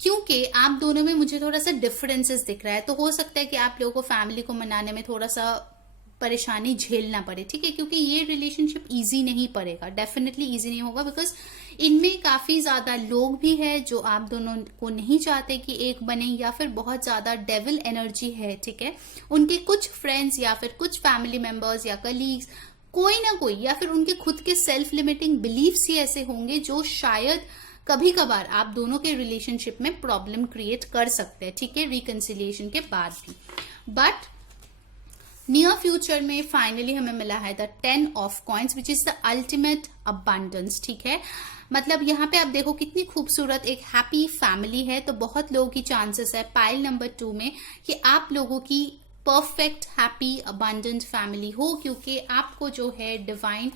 क्योंकि आप दोनों में मुझे थोड़ा सा डिफरेंसेस दिख रहा है, तो हो सकता है कि आप लोगों को फैमिली को मनाने में थोड़ा सा परेशानी झेलना पड़े, ठीक है। क्योंकि ये रिलेशनशिप इजी नहीं पड़ेगा, डेफिनेटली इजी नहीं होगा, बिकॉज इनमें काफी ज्यादा लोग भी है जो आप दोनों को नहीं चाहते कि एक बने, या फिर बहुत ज्यादा डेविल एनर्जी है, ठीक है। उनके कुछ फ्रेंड्स या फिर कुछ फैमिली मेंबर्स या कलीग्स, कोई ना कोई, या फिर उनके खुद के सेल्फ लिमिटिंग बिलीफ्स ही ऐसे होंगे जो शायद कभी कभार आप दोनों के रिलेशनशिप में प्रॉब्लम क्रिएट कर सकते हैं, ठीक है, रिकंसिलिएशन के बाद भी। बट नियर फ्यूचर में फाइनली हमें मिला है the 10 of coins which is the ultimate abundance, ठीक है। मतलब यहाँ पे आप देखो कितनी खूबसूरत एक हैप्पी फैमिली है, तो बहुत लोगों की चांसेस है पाइल नंबर 2 में कि आप लोगों की परफेक्ट हैप्पी अबंडेंट फैमिली हो, क्योंकि आपको जो है डिवाइन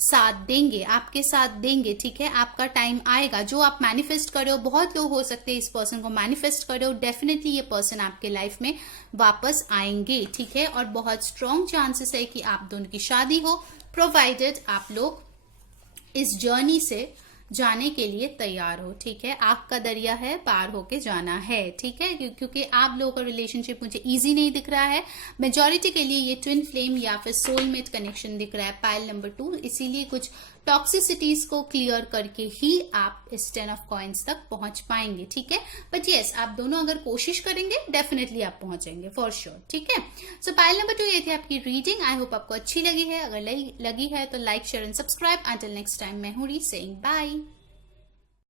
साथ देंगे, आपके साथ देंगे, ठीक है। आपका टाइम आएगा, जो आप मैनिफेस्ट कर रहे हो, बहुत लोग हो सकते हैं इस पर्सन को मैनिफेस्ट कर रहे हो, डेफिनेटली ये पर्सन आपके लाइफ में वापस आएंगे, ठीक है। और बहुत स्ट्रॉन्ग चांसेस है कि आप दोनों की शादी हो, प्रोवाइडेड आप लोग इस जर्नी से जाने के लिए तैयार हो, ठीक है। आग का दरिया है, पार होके जाना है, ठीक है। क्योंकि आप लोगों का रिलेशनशिप मुझे इजी नहीं दिख रहा है, मेजॉरिटी के लिए ये ट्विन फ्लेम या फिर सोलमेट कनेक्शन दिख रहा है पाइल नंबर 2, इसीलिए कुछ टॉक्सिसिटीज को क्लियर करके ही आप इस 10 ऑफ कॉइन्स तक पहुंच पाएंगे, ठीक है। बट यस, आप दोनों अगर कोशिश करेंगे डेफिनेटली आप पहुंचेंगे फॉर श्योर, ठीक है। सो पाइल नंबर 2 ये थी आपकी रीडिंग। आई होप आपको अच्छी लगी है, अगर लगी है तो like, share and subscribe. Until next time, मैं हूं री सेइंग बाय।